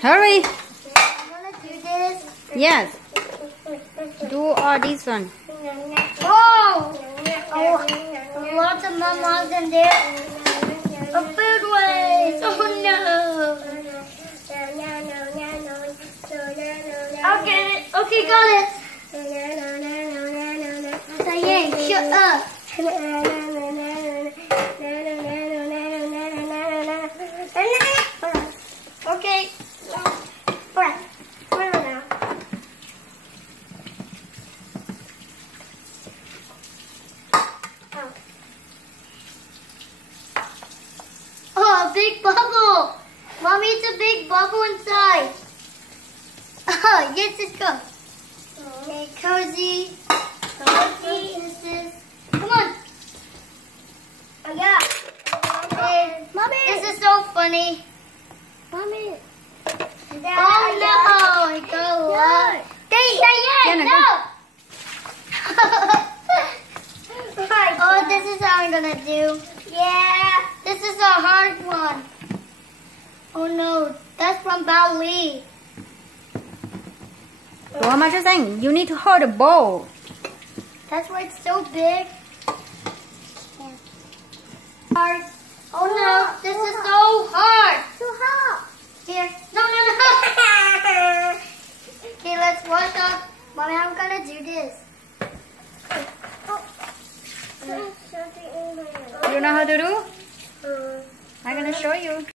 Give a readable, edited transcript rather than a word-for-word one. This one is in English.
Hurry. I'm gonna do this. Yes. Do all this one. Oh! Lots of mamas in there. A food waste. Oh no. Okay, okay, got it. Diane, shut up. Okay. Alright. Where now? Oh, a big bubble. Mommy, it's a big bubble inside. Oh, yes, let's go. Okay, cozy. Cozy. This is. Come on. Oh, yeah. Okay. Mommy. This is so funny. Mommy. Oh no! It goes up. Diane, no! Oh, this is how I'm gonna do. Yeah. This is a hard one. Oh no, that's from Bali. What am I just saying? You need to hold the bowl. That's why it's so big. Hard. Oh no, this is so hard. Too hard. Here. No. Okay, let's wash up. Mommy, I'm gonna do this. You know how to do? I'm gonna show you.